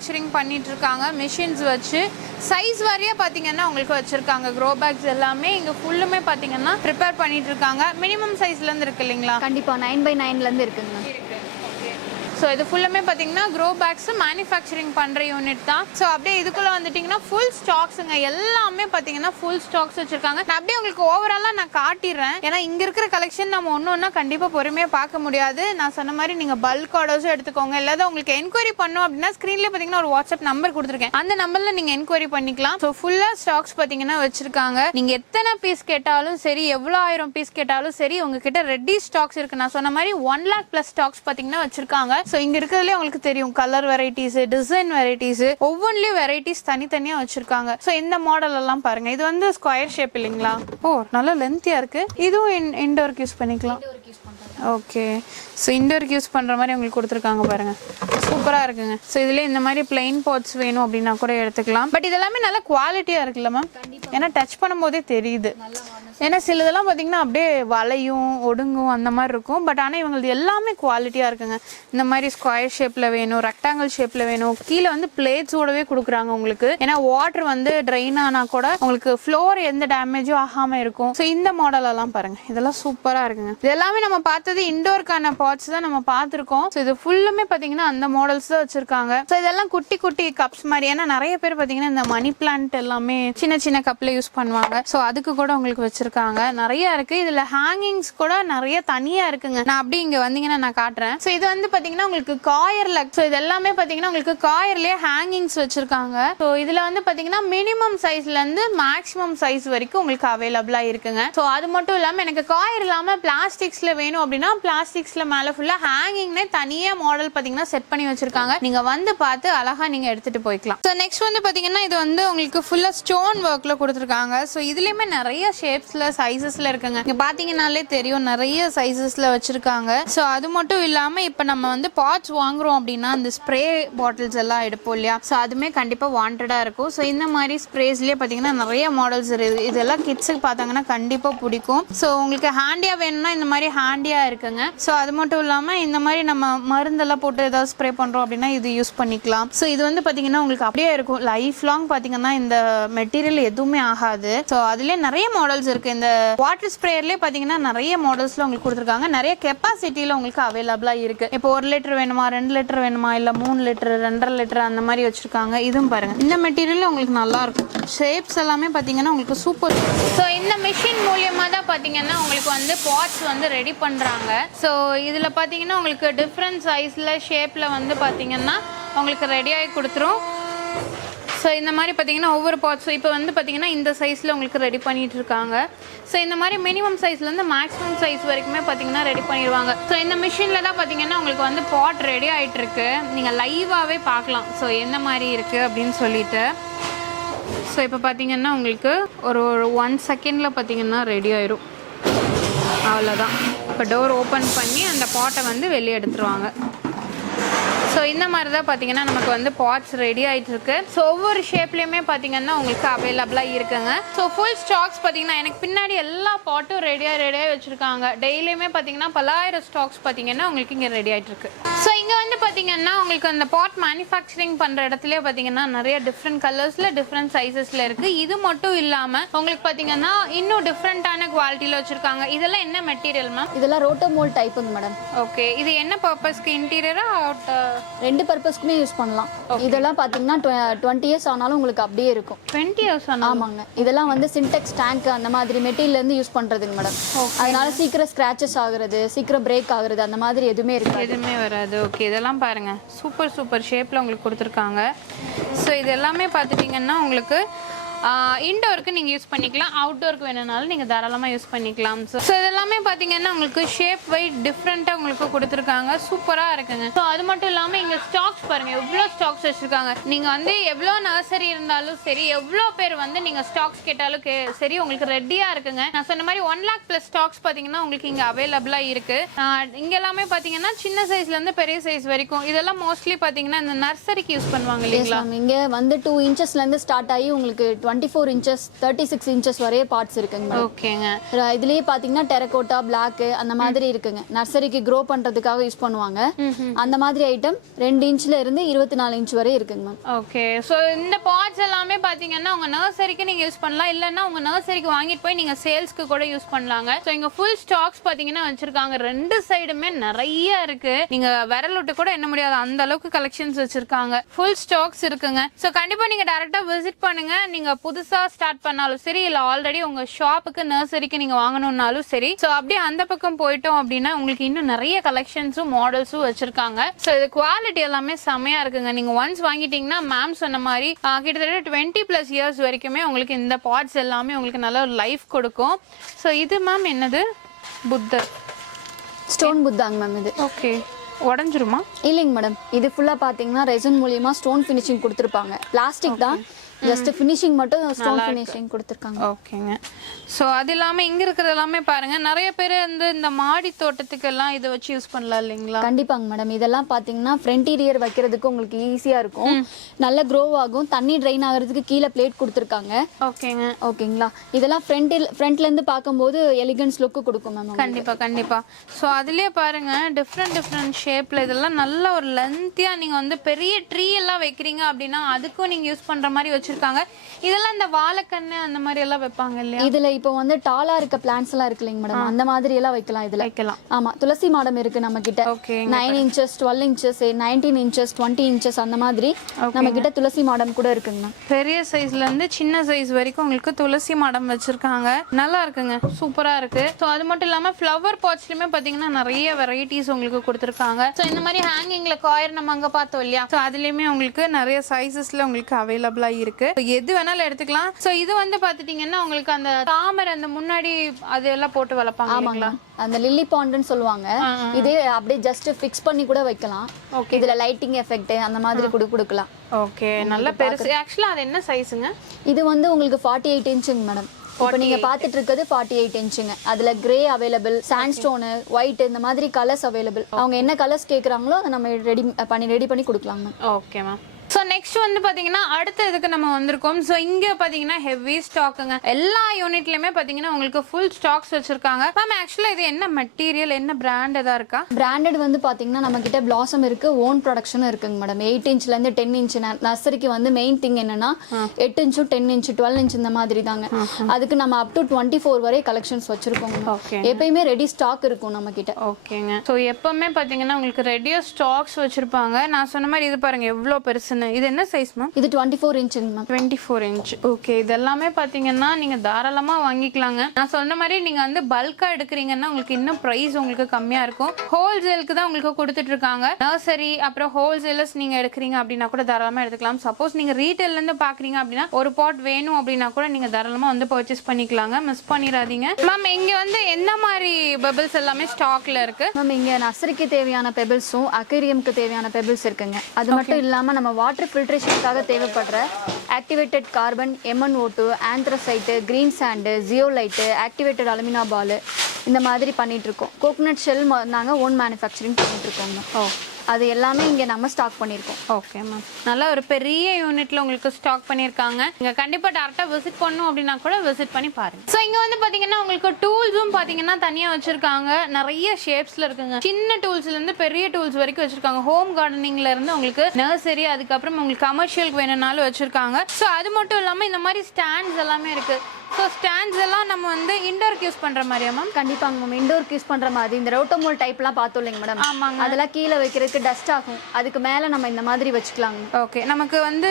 மேனுஃபேக்சரிங் பண்ணிட்டு இருக்காங்க மிஷின்ஸ் வச்சு. சைஸ் வரையே பார்த்தீங்கன்னா உங்களுக்கு வச்சிருக்காங்க. க்ரோ பேக்ஸ் எல்லாமே இங்க ஃபுல்லுமே பார்த்தீங்கன்னா ப்ரிப்பேர் பண்ணிட்டு இருக்காங்க மினிமம் சைஸ்ல இருந்து இருக்கு இல்லைங்களா? கண்டிப்பா நைன் பை நைன்ல இருந்து இருக்குங்க. ஸோ இது ஃபுல்லுமே பார்த்தீங்கன்னா க்ரோ பேக்ஸ் மேனுஃபேக்சரிங் பண்ணுற யூனிட் தான். ஸோ அப்படியே இதுக்குள்ளே வந்துட்டிங்கன்னா ஃபுல் ஸ்டாக்ஸுங்க எல்லாமே பார்த்தீங்கன்னா ஃபுல் ஸ்டாக்ஸ் வச்சுருக்காங்க. நான் அப்படியே உங்களுக்கு ஓவராலாக நான் காட்டிடுறேன். ஏன்னா இங்கே இருக்கிற கலெக்ஷன் நம்ம ஒன்று ஒன்றா கண்டிப்பாக பொறுமையாக பார்க்க முடியாது. நான் சொன்ன மாதிரி நீங்கள் பல்க் ஆர்டர்ஸும் எடுத்துக்கோங்க. இல்லாத உங்களுக்கு என்கொயரி பண்ணோம் அப்படின்னா ஸ்க்ரீன்லேயே பார்த்தீங்கன்னா ஒரு வாட்ஸ்அப் நம்பர் கொடுத்துருக்கேன். அந்த நம்பரில் நீங்கள் என்கொயரி பண்ணிக்கலாம். ஸோ ஃபுல்லாக ஸ்டாக்ஸ் பார்த்தீங்கன்னா வச்சுருக்காங்க. நீங்கள் எத்தனை பீஸ் கேட்டாலும் சரி எவ்வளோ ஆயிரம் பீஸ் கேட்டாலும் சரி உங்ககிட்ட ரெடி ஸ்டாக்ஸ் இருக்கு. நான் சொன்ன மாதிரி ஒன் லேக் ப்ளஸ் ஸ்டாக்ஸ் பார்த்தீங்கன்னா வச்சிருக்காங்க. ஸோ இங்க இருக்கிறதுலே உங்களுக்கு தெரியும். கலர் வெரைட்டிஸ் டிசைன் வெரைட்டிஸ் ஒவ்வொன்றிலையும் வெரைட்டிஸ் தனித்தனியா வச்சிருக்காங்க. ஸோ இந்த மாடல் எல்லாம் பாருங்க. இது வந்து ஸ்கொயர் ஷேப் இல்லைங்களா? ஓ நல்லா லென்த்தியா இருக்கு. இதுவும் இன்டோருக்கு யூஸ் பண்ணிக்கலாம். ஓகே ஸோ இண்டோருக்கு யூஸ் பண்ணுற மாதிரி உங்களுக்கு கொடுத்துருக்காங்க பாருங்க. சூப்பராக இருக்குங்க. ஸோ இதில் இந்த மாதிரி பிளெயின் பாட்ஸ் வேணும் அப்படின்னா கூட எடுத்துக்கலாம். பட் இதெல்லாமே நல்ல குவாலிட்டியாக இருக்குல்ல மேம் ஏன்னா டச் பண்ணும்போதே தெரியுது. ஏன்னா சிலதெல்லாம் பார்த்தீங்கன்னா அப்படியே வளையும் ஒடுங்கும் அந்த மாதிரி இருக்கும். பட் ஆனால் இவங்களது எல்லாமே குவாலிட்டியாக இருக்குங்க. இந்த மாதிரி ஸ்கொயர் ஷேப்பில் வேணும் ரெக்டாங்கிள் ஷேப்பில் வேணும். கீழே வந்து பிளேட்ஸோடவே கொடுக்குறாங்க உங்களுக்கு. ஏன்னா வாட்டர் வந்து ட்ரெயின் ஆனால் கூட உங்களுக்கு ஃப்ளோர் எந்த டேமேஜும் ஆகாமல் இருக்கும். ஸோ இந்த மாடல் எல்லாம் பாருங்க. இதெல்லாம் சூப்பராக இருக்குங்க. இது எல்லாமே நம்ம பார்த்தது இண்டோருக்கான பாட்ஸ் தான் நம்ம பார்த்துருக்கோம். ஸோ இது ஃபுல்லுமே பார்த்தீங்கன்னா அந்த மாடல்ஸ் தான் வச்சிருக்காங்க. ஸோ இதெல்லாம் குட்டி குட்டி கப்ஸ் மாதிரி. ஏன்னா நிறைய பேர் பார்த்தீங்கன்னா இந்த மணி பிளான்ட் எல்லாமே சின்ன சின்ன கப்பில் யூஸ் பண்ணுவாங்க. ஸோ அதுக்கு கூட உங்களுக்கு வச்சிருக்காங்க. நிறைய இருக்கு. இதில் ஹேங்கிங்ஸ் கூட நிறைய தனியாக இருக்குங்க. நான் அப்படி இங்கே வந்தீங்கன்னா நான் காட்டுறேன். ஸோ இது வந்து பார்த்தீங்கன்னா உங்களுக்கு காயர்ல ஸோ இது எல்லாமே பார்த்தீங்கன்னா உங்களுக்கு காயர்லேயே ஹேங்கிங்ஸ் வச்சிருக்காங்க. ஸோ இதில் வந்து பார்த்தீங்கன்னா மினிமம் சைஸ்லேருந்து மேக்ஸிமம் சைஸ் வரைக்கும் உங்களுக்கு அவைலபிளாக இருக்குங்க. ஸோ அது மட்டும் இல்லாமல் எனக்கு காயர் இல்லாமல் பிளாஸ்டிக்ஸில் வேணும் அப்படின்னா பிளாஸ்டிக்ஸில் மேல ஃபுல்லா ஹேங்கிங்னே தனியா மாடல் பாத்தீங்கன்னா செட் பண்ணி வச்சிருக்காங்க. நீங்க வந்து பார்த்து அழகா நீங்க எடுத்துட்டு போய்க்கலாம். ஸோ நெக்ஸ்ட் வந்து பாத்தீங்கன்னா இது வந்து உங்களுக்கு ஃபுல்லா ஸ்டோன் ஒர்க்ல கொடுத்துருக்காங்க. ஸோ இதுலயுமே நிறைய ஷேப்ஸ்ல சைஸஸில் இருக்குங்க. இங்க பாத்தீங்கன்னாலே தெரியும் நிறைய சைஸஸில் வச்சிருக்காங்க. ஸோ அது மட்டும் இல்லாம இப்ப நம்ம வந்து பாட்ஸ் வாங்குறோம் அப்படின்னா அந்த ஸ்ப்ரே பாட்டில்ஸ் எல்லாம் எடுப்போம் இல்லையா? ஸோ அதுமே கண்டிப்பா வாண்டடா இருக்கும். ஸோ இந்த மாதிரி ஸ்ப்ரேஸ்லயே பாத்தீங்கன்னா நிறைய மாடல்ஸ் இருக்குது இதெல்லாம் கிட்ஸுக்கு பார்த்தாங்கன்னா கண்டிப்பா பிடிக்கும். ஸோ உங்களுக்கு ஹேண்டியா வேணும்னா இந்த மாதிரி ஹேண்டியா இருக்குங்க. ஸோ அது மட்டும் மட்டும் இல்லாம இந்த மாதிரி நம்ம மருந்தெல்லாம் போட்டு ஏதாவது ஸ்ப்ரே பண்றோம் அப்படின்னா இது யூஸ் பண்ணிக்கலாம். ஸோ இது வந்து பாத்தீங்கன்னா உங்களுக்கு அப்படியே இருக்கும். லைஃப் லாங் பாத்தீங்கன்னா இந்த மெட்டீரியல் எதுவுமே ஆகாது. ஸோ அதுலேயே நிறைய மாடல்ஸ் இருக்கு. இந்த வாட்டர் ஸ்ப்ரேயர்லேயே பாத்தீங்கன்னா நிறைய மாடல்ஸ்ல உங்களுக்கு கொடுத்துருக்காங்க. நிறைய கெப்பாசிட்டியில உங்களுக்கு அவைலபிளா இருக்கு. இப்போ ஒரு லிட்டர் வேணுமா ரெண்டு லிட்டர் வேணுமா இல்ல மூணு லிட்டர் ரெண்டரை லிட்டர் அந்த மாதிரி வச்சிருக்காங்க. இதுவும் பாருங்க. இந்த மெட்டீரியல் உங்களுக்கு நல்லா இருக்கும். ஷேப்ஸ் எல்லாமே பாத்தீங்கன்னா உங்களுக்கு சூப்பர் ஸோ இந்த மிஷின் மூலியமா தான் பாத்தீங்கன்னா உங்களுக்கு வந்து பாட்ஸ் வந்து ரெடி பண்றாங்க. ஸோ இதில் பார்த்தீங்கன்னா உங்களுக்கு டிஃப்ரெண்ட் சைஸில் ஷேப்பில் வந்து பார்த்தீங்கன்னா உங்களுக்கு ரெடியாகி கொடுத்துரும். ஸோ இந்த மாதிரி பார்த்தீங்கன்னா ஒவ்வொரு பாட்ஸும் இப்போ வந்து பார்த்தீங்கன்னா இந்த சைஸில் உங்களுக்கு ரெடி பண்ணிகிட்டு இருக்காங்க. ஸோ இந்த மாதிரி மினிமம் சைஸ்லேருந்து மேக்ஸிமம் சைஸ் வரைக்குமே பார்த்தீங்கன்னா ரெடி பண்ணிடுவாங்க. ஸோ இந்த மிஷினில் தான் பார்த்தீங்கன்னா உங்களுக்கு வந்து பாட் ரெடி ஆகிட்டுருக்கு நீங்கள் லைவாகவே பார்க்கலாம். ஸோ எந்த மாதிரி இருக்குது அப்படின்னு சொல்லிட்டு. ஸோ இப்போ பார்த்தீங்கன்னா உங்களுக்கு ஒரு ஒரு ஒன் செகண்டில் பார்த்தீங்கன்னா ரெடி ஆயிரும். அவ்வளோதான் இப்போ டோர் ஓப்பன் பண்ணி அந்த பாட்டை வந்து வெளியே எடுத்துருவாங்க. இந்த மாதிரி தான் பார்த்தீங்கன்னா நமக்கு வந்து பாட்ஸ் ரெடி ஆயிட்டு இருக்கு ஸோ ஒவ்வொரு ஷேப்லேயுமே பார்த்தீங்கன்னா உங்களுக்கு அவைலபிளாக இருக்குங்க. ஸோ ஃபுல் ஸ்டாக்ஸ் பார்த்தீங்கன்னா எனக்கு பின்னாடி எல்லா பாட்டும் ரெடியாக ரெடியாக வச்சுருக்காங்க. டெய்லியுமே பார்த்தீங்கன்னா பல்லாயிரம் ஸ்டாக்ஸ் பார்த்தீங்கன்னா உங்களுக்கு இங்கே ரெடி ஆயிட்டு இருக்கு ஸோ இங்கே வந்து பார்த்தீங்கன்னா உங்களுக்கு அந்த பாட் மேனுஃபேக்சரிங் பண்ணுற இடத்துலயே பார்த்தீங்கன்னா நிறைய டிஃப்ரெண்ட் கலர்ஸில் டிஃப்ரெண்ட் சைஸஸில் இருக்குது இது மட்டும் இல்லாமல் உங்களுக்கு பார்த்தீங்கன்னா இன்னும் டிஃப்ரெண்ட்டான குவாலிட்டியில் வச்சுருக்காங்க. இதெல்லாம் என்ன மெட்டீரியல் மேம் இதெல்லாம் ரோட்டோமோல் டைப்புங்க மேடம் ஓகே இது என்ன பர்பஸ்க்கு இன்டீரியரா அவுட் ரெண்டு பர்பஸ்க்குமே யூஸ் பண்ணலாம். இதெல்லாம் பார்த்தீங்கன்னா டுவெண்ட்டி இயர்ஸ் ஆனாலும் உங்களுக்கு அப்படியே இருக்கும். டுவெண்ட்டி இயர்ஸ் ஆமாங்க. இதெல்லாம் வந்து சின்டெக்ஸ் டேங்க் அந்த மாதிரி மெட்டீரியல் இருந்து யூஸ் பண்றதுங்க மேடம் அதனால சீக்கிரம் ஸ்கிராச்சஸ் ஆகுறது சீக்கிரம் பிரேக் ஆகுறது அந்த மாதிரி எதுவுமே இருக்காது. எதுவுமே வராது. ஓகே இதெல்லாம் பாருங்க. சூப்பர் சூப்பர் ஷேப்பில் உங்களுக்கு கொடுத்துருக்காங்க. ஸோ இது எல்லாமே பார்த்துட்டிங்கன்னா உங்களுக்கு இன்டோருக்கு நீங்கள் யூஸ் பண்ணிக்கலாம். அவுட்டோருக்கு வேணும்னாலும் நீங்கள் தாராளமாக யூஸ் பண்ணிக்கலாம் ஸோ ஸோ இதெல்லாமே பார்த்தீங்கன்னா உங்களுக்கு ஷேப் வைட் டிஃப்ரெண்ட்டாக உங்களுக்கு கொடுத்துருக்காங்க. சூப்பராக இருக்குங்க. ஸோ அது மட்டும் இல்லாமல் இங்கே ஸ்டாக்ஸ் பாருங்கள் எவ்வளோ ஸ்டாக்ஸ் வச்சுருக்காங்க. நீங்கள் வந்து எவ்வளோ நர்சரி இருந்தாலும் சரி எவ்வளோ பேர் வந்து நீங்கள் ஸ்டாக்ஸ் கேட்டாலும் கே சரி உங்களுக்கு ரெடியாக இருக்குங்க. நான் சொன்ன மாதிரி ஒன் லேக் ப்ளஸ் ஸ்டாக்ஸ் பார்த்தீங்கன்னா உங்களுக்கு இங்கே அவைலபிளாக இருக்குது இங்கே எல்லாமே பார்த்தீங்கன்னா சின்ன சைஸ்லேருந்து பெரிய சைஸ் வரைக்கும். இதெல்லாம் மோஸ்ட்லி பார்த்தீங்கன்னா இந்த நர்சரிக்கு யூஸ் பண்ணுவாங்க இல்லைங்களா? இங்கே வந்து டூ இன்ச்சஸ்லேருந்து ஸ்டார்ட் ஆகி உங்களுக்கு twenty four inches thirty six inches வரைய பார்ட்ஸ் இருக்குங்க மேடம் ஓகேங்க. இதுலயே பாத்தீங்கன்னா டெரகோட்டா பிளாக் அந்த மாதிரி இருக்குங்க. நர்சரிக்கு க்ரோ பண்றதுக்காக யூஸ் பண்ணுவாங்க. அந்த மாதிரி ஐட்டம் ரெண்டு இன்ச்ல இருந்து இருபத்தி நாலு இன்ச் வரை இருக்குங்க மேம் ஓகே. ஸோ இந்த பாட்ஸ் எல்லாமே பார்த்தீங்கன்னா உங்கள் நர்சரிக்கு நீங்கள் யூஸ் பண்ணலாம். இல்லைன்னா உங்கள் நர்சரிக்கு வாங்கிட்டு போய் நீங்கள் சேல்ஸ்க்கு கூட யூஸ் பண்ணலாங்க. ஸோ இங்கே ஃபுல் ஸ்டாக்ஸ் பார்த்தீங்கன்னா வச்சுருக்காங்க. ரெண்டு சைடுமே நிறைய இருக்கு. நீங்கள் விரல் விட்டு கூட என்ன முடியாது. அந்த அளவுக்கு கலெக்ஷன்ஸ் வச்சுருக்காங்க. ஃபுல் ஸ்டாக்ஸ் இருக்குங்க. ஸோ கண்டிப்பாக நீங்கள் டேரெக்டாக விசிட் பண்ணுங்க. நீங்கள் புதுசாக ஸ்டார்ட் பண்ணாலும் சரி இல்லை ஆல்ரெடி உங்கள் ஷாப்புக்கு நர்சரிக்கு நீங்கள் வாங்கணும்னாலும் சரி ஸோ அப்படியே அந்த பக்கம் போயிட்டோம் அப்படின்னா உங்களுக்கு இன்னும் நிறைய கலெக்ஷன்ஸும் மாடல்ஸும் வச்சிருக்காங்க. ஸோ இது குவாலிட்டி எல்லாமே செமையா இருக்குங்க. நீங்க ஒன்ஸ் வாங்கிட்டீங்கன்னா மேம் சொன்ன மாதிரி கிட்டத்தட்ட டுவெண்ட்டி ப்ளஸ் இயர்ஸ் வரைக்குமே உங்களுக்கு இந்த பாட்ஸ் எல்லாமே உங்களுக்கு நல்ல ஒரு லைஃப் கொடுக்கும். ஸோ இது மேம் என்னது? புத்தர் ஸ்டோன் புத்தாங்க மேம் இது. ஓகே உடஞ்சிருமா? இல்லைங்க மேடம் இது ஃபுல்லா பாத்தீங்கன்னா ரெசன் மூலியமா ஸ்டோன் ஃபினிஷிங் கொடுத்துருப்பாங்க. பிளாஸ்டிக் தான். ஜஸ்ட் ஃபினிஷிங் மட்டும் ஸ்டோன் ஃபினிஷிங் கொடுத்துருக்காங்க. ஓகேங்க ஸோ அது இல்லாமல் இங்கே இருக்கிறது எல்லாமே பாருங்க நிறைய பேர் வந்து இந்த மாடி தோட்டத்துக்கு எல்லாம் இதை வச்சு யூஸ் பண்ணலாம் இல்லைங்களா? கண்டிப்பாங்க மேடம் இதெல்லாம் பாத்தீங்கன்னா ஃப்ரண்டீரியர் வைக்கிறதுக்கு உங்களுக்கு ஈஸியா இருக்கும். நல்ல க்ரோ ஆகும். தண்ணி ட்ரைன் ஆகுறதுக்கு கீழே பிளேட் கொடுத்துருக்காங்க. ஓகேங்க ஓகேங்களா இதெல்லாம் ஃப்ரண்டில் ஃப்ரண்ட்ல இருந்து பார்க்கும்போது எலிகன்ஸ் லுக்கு கொடுக்கும் மேம் கண்டிப்பா கண்டிப்பா. ஸோ அதுலயே பாருங்க டிஃப்ரெண்ட் டிஃப்ரெண்ட் ஷேப்ல இதெல்லாம் நல்ல ஒரு லென்த்தியா நீங்க வந்து பெரிய ட்ரீ எல்லாம் வைக்கிறீங்க அப்படின்னா அதுக்கும் நீங்க யூஸ் பண்ற மாதிரி வச்சிருக்காங்க. இதெல்லாம் இந்த வாழைக்கண்ணு அந்த மாதிரி எல்லாம் வைப்பாங்க இல்லையா? இதுல இப்போ வந்து டாலா இருக்க பிளான்ஸ் எல்லாம் இருக்கு இல்லைங்க மேடம் அந்த மாதிரி எல்லாம் வைக்கலாம் இதுல. வைக்கலாம். ஆமா துளசி மாடம் இருக்கு நம்ம கிட்ட nine inches twelve inches nineteen inches twenty inches அந்த மாதிரி நம்ம கிட்ட துளசி மாடம் கூட இருக்குங்க பெரிய சைஸ்ல இருந்து சின்ன சைஸ் வரைக்கும் உங்களுக்கு துளசி மாடம் வச்சிருக்காங்க. நல்லா இருக்குங்க. சூப்பரா இருக்கு. ஸோ அது மட்டும் இல்லாம ஃப்ளவர் பாட்ஸ்லயுமே பாத்தீங்கன்னா நிறைய வெரைட்டிஸ் உங்களுக்கு கொடுத்துருக்காங்க. ஸோ இந்த மாதிரி ஹேங்கிங்ல காயர் நம்ம அங்க பார்த்தோம் இல்லையா? ஸோ அதுலயுமே உங்களுக்கு நிறைய சைஸஸ்ல உங்களுக்கு அவைலபிளா இருக்கு. So, எது வேணாலும் எடுத்துக்கலாம். ஸோ இது வந்து பாத்துட்டீங்கன்னா உங்களுக்கு அந்த தாமரை அந்த முன்னாடி அதெல்லாம் போட்டு வளர்ப்பாங்க இல்லைங்களா? அந்த லில்லி பாண்டுன்னு சொல்லுவாங்க. இதே அப்படியே ஜஸ்ட் ஃபிக்ஸ் பண்ணி கூட வைக்கலாம். இதுல லைட்டிங் எஃபெக்ட் அந்த மாதிரி கூட கொடுக்கலாம். ஓகே நல்ல பெருசு. ஆக்சுவலா அது என்ன சைஸுங்க இது வந்து உங்களுக்கு ஃபார்ட்டி எயிட் இன்ச்சுங்க மேடம் இப்போ நீங்க பார்த்துட்டு இருக்கிறது ஃபார்ட்டி எயிட் இன்ச்சுங்க அதுல கிரே அவைலபிள் சாண்ட்ஸ்டோனு ஒயிட் இந்த மாதிரி கலர்ஸ் அவைலபிள் அவங்க என்ன கலர்ஸ் கேக்குறாங்களோ அதை நம்ம ரெடி பண்ணி ரெடி பண்ணி கொடுக்கலாம் மேம் ஓகே மேம் நெக்ஸ்ட் வந்து பார்த்தீங்கன்னா அடுத்த இதுக்கு நம்ம வந்திருக்கோம். ஸோ இங்கே பார்த்தீங்கன்னா ஹெவி ஸ்டாக்குங்க எல்லா யூனிட்லையுமே பார்த்தீங்கன்னா உங்களுக்கு ஃபுல் ஸ்டாக்ஸ் வச்சிருக்காங்க. மேம் ஆக்சுவலாக இது என்ன மெட்டீரியல் என்ன பிராண்ட் எதா இருக்கா? பிராண்டட் வந்து பாத்தீங்கன்னா நம்ம கிட்ட பிளாசம் இருக்கு ஓன் ப்ரொடக்ஷனும் இருக்குங்க மேடம் எயிட் இன்ச்ல இருந்து டென் இன்ச் நர்சரிக்கு வந்து மெயின் திங் என்னன்னா எட்டு இன்ச்சும் டென் இன்ச் டுவெல் இன்ச் இந்த மாதிரி தாங்க. அதுக்கு நம்ம அப் டு டுவெண்ட்டி ஃபோர் வரை கலெக்ஷன்ஸ் வச்சிருக்கோங்க எப்பயுமே ரெடி ஸ்டாக் இருக்கும் நம்ம கிட்ட ஓகேங்க ஸோ எப்பவுமே பார்த்தீங்கன்னா உங்களுக்கு ரெடியோ ஸ்டாக்ஸ் வச்சிருப்பாங்க. நான் சொன்ன மாதிரி இது பாருங்க எவ்வளோ பெருசுன்னு. இது என்ன என்ன சைஸ் மேம் இது twenty four இன்ச்சுங்க ma'am twenty four inch okay இதெல்லாமே பார்த்தீங்கன்னா நீங்கள் தாராளமாக வாங்கிக்கலாங்க. நான் சொன்ன மாதிரி நீங்கள் வந்து பல்காக எடுக்கிறீங்கன்னா உங்களுக்கு இன்னும் ப்ரைஸ் உங்களுக்கு கம்மியாக இருக்கும். ஹோல்சேலுக்கு தான் உங்களுக்கு கொடுத்துட்டு இருக்காங்க நர்சரி அப்புறம் ஹோல்சேலர்ஸ் நீங்கள் எடுக்கிறீங்க அப்படின்னா கூட தாராளமாக எடுத்துக்கலாம். சப்போஸ் நீங்கள் ரீட்டைல்லேருந்து பார்க்குறீங்க அப்படின்னா ஒரு பாட் வேணும் அப்படின்னா கூட நீங்கள் தாராளமாக வந்து பர்ச்சேஸ் பண்ணிக்கலாங்க. மிஸ் பண்ணிடாதீங்க. மேம் இங்கே வந்து என்ன மாதிரி பபிள்ஸ் எல்லாமே ஸ்டாக்ல இருக்கு? மேம் இங்கே நர்சரிக்கு தேவையான பெபிள்ஸும் அக்வேரியம்க்கு தேவையான பெபிள்ஸ் இருக்குங்க. அது மட்டும் இல்லாமல் நம்ம வாட்டர் ஃபில்ட்ரேஷனுக்காக தேவைப்படுற ஆக்டிவேட்டட் கார்பன் எம்என் ஓட்டு anthracite green sand zeolite activated alumina ball இந்த மாதிரி பண்ணிகிட்ருக்கோம் கோகோனட் ஷெல் நாங்கள் ஓன் மேனுஃபேக்சரிங் பண்ணிகிட்ருக்கோங்க ஓ. அது எல்லாமே இங்கே நம்ம ஸ்டாக் பண்ணியிருக்கோம். ஓகே மேம் நல்லா ஒரு பெரிய யூனிட்ல உங்களுக்கு ஸ்டாக் பண்ணியிருக்காங்க. இங்கே கண்டிப்பாக டேரக்டா விசிட் பண்ணணும் அப்படின்னா கூட விசிட் பண்ணி பாருங்க. ஸோ இங்கே வந்து பார்த்தீங்கன்னா உங்களுக்கு டூல்ஸும் பார்த்தீங்கன்னா தனியாக வச்சிருக்காங்க. நிறைய ஷேப்ஸ்ல இருக்குங்க. சின்ன டூல்ஸ்லேருந்து பெரிய டூல்ஸ் வரைக்கும் வச்சிருக்காங்க. ஹோம் கார்டனிங்ல இருந்து உங்களுக்கு நர்சரி அதுக்கப்புறம் உங்களுக்கு கமர்ஷியலுக்கு வேணும்னாலும் வச்சிருக்காங்க. ஸோ அது மட்டும் இல்லாமல் இந்த மாதிரி ஸ்டாண்ட்ஸ் எல்லாமே இருக்குது ஸோ ஸ்டாண்ட்ஸ் எல்லாம் நம்ம வந்து இண்டோருக்கு யூஸ் பண்ற மாதிரியா மேம் கண்டிப்பாங்க மேம் இண்டோருக்கு யூஸ் பண்ணுற மாதிரி. இந்த ரோட்டோமோல் டைப்லாம் பார்த்தோம் இல்லைங்க மேடம் ஆமாங்க. அதெல்லாம் கீழே வைக்கிறதுக்கு டஸ்ட் ஆகும். அதுக்கு மேலே நம்ம இந்த மாதிரி வச்சுக்கலாங்க. ஓகே நமக்கு வந்து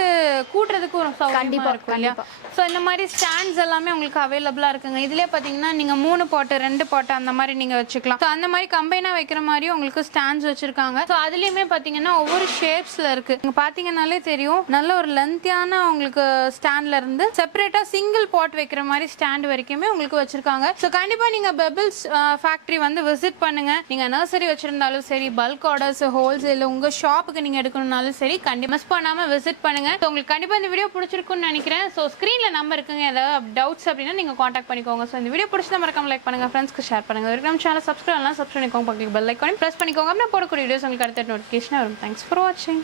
கூட்டுறதுக்கு ஒரு சௌகரியமா கண்டிப்பா, இருக்கும் இல்லையா? ஸோ இந்த மாதிரி ஸ்டாண்ட்ஸ் எல்லாமே உங்களுக்கு அவைலபிளா இருக்குங்க. இதுலயே பாத்தீங்கன்னா நீங்க மூணு பாட்டு ரெண்டு பாட்டு அந்த மாதிரி நீங்க வச்சுக்கலாம். ஸோ அந்த மாதிரி கம்பைனா வைக்கிற மாதிரி உங்களுக்கு ஸ்டாண்ட்ஸ் வச்சிருக்காங்க. ஸோ அதுலயுமே பாத்தீங்கன்னா ஒவ்வொரு ஷேப்ஸ்ல இருக்கு. நீங்க பாத்தீங்கன்னாலே தெரியும் நல்ல ஒரு லென்த்தியான உங்களுக்கு ஸ்டாண்ட்ல இருந்து செப்பரேட்டா சிங்கிள் பாட் வைக்கிற மாதிரி ஸ்டாண்ட் வரைக்குமே உங்களுக்கு வச்சிருக்காங்க. ஸோ கண்டிப்பாக நீங்கள் பெபிள்ஸ் ஃபேக்ட்ரி வந்து விசிட் பண்ணுங்க. நீங்கள் நர்சரி வச்சிருந்தாலும் சரி பல்க் ஆர்டர்ஸ் ஹோல்சேல் உங்கள் ஷாப்புக்கு நீங்கள் எடுக்கணும்னாலும் சரி கண்டிப்பாக மிஸ் பண்ணாமல் விசிட் பண்ணுங்க. ஸோ உங்களுக்கு கண்டிப்பாக இந்த வீடியோ பிடிச்சிருக்கும்னு நினைக்கிறேன். ஸோ ஸ்க்ரீனில் நம்பர் இருக்குங்க. ஏதாவது டவுட்ஸ் அப்படின்னா நீங்கள் காண்டாக்ட் பண்ணிக்கோங்க. ஸோ இந்த வீடியோ பிடிச்சா மறக்காம லைக் பண்ணுங்கள் ஃப்ரெண்ட்ஸ்க்கு ஷேர் பண்ணுங்கள் வரைக்கும் நம்ம சேனல் சப்ஸ்கிரைப் பண்ணலாம் சப்ஸ்கிரைப் பண்ணிக்கோங்க. பக்கத்துக்கு பெல் ஐக்கானே ப்ரெஸ் பண்ணிக்கோங்க. அப்படின்னா போடக்கூடிய வீடியோஸ் உங்களுக்கு அடுத்த நோட்டிஃபிகேஷன் வரும். தேங்க்ஸ் ஃபார் வாட்சிங்